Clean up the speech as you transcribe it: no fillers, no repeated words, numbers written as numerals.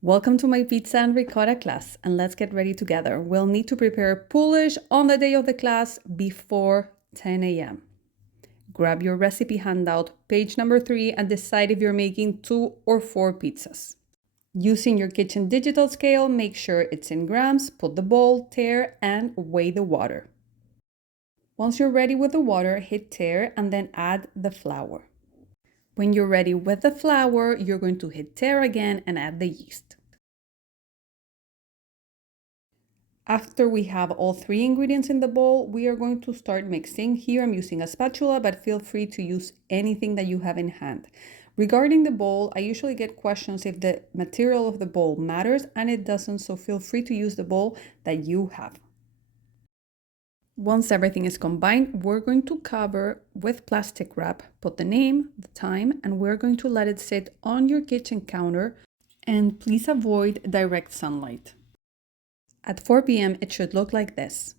Welcome to my pizza and ricotta class, and let's get ready together. We'll need to prepare Poolish on the day of the class before 10 a.m. Grab your recipe handout, page number 3, and decide if you're making 2 or 4 pizzas. Using your kitchen digital scale, make sure it's in grams, put the bowl, tare, and weigh the water. Once you're ready with the water, hit tare and then add the flour. When you're ready with the flour, you're going to hit tare again and add the yeast. After we have all 3 ingredients in the bowl, we are going to start mixing. Here I'm using a spatula, but feel free to use anything that you have in hand. Regarding the bowl, I usually get questions if the material of the bowl matters, and it doesn't, so feel free to use the bowl that you have. Once everything is combined, we're going to cover with plastic wrap, put the name, the time, and we're going to let it sit on your kitchen counter, and please avoid direct sunlight. At 4 p.m., it should look like this.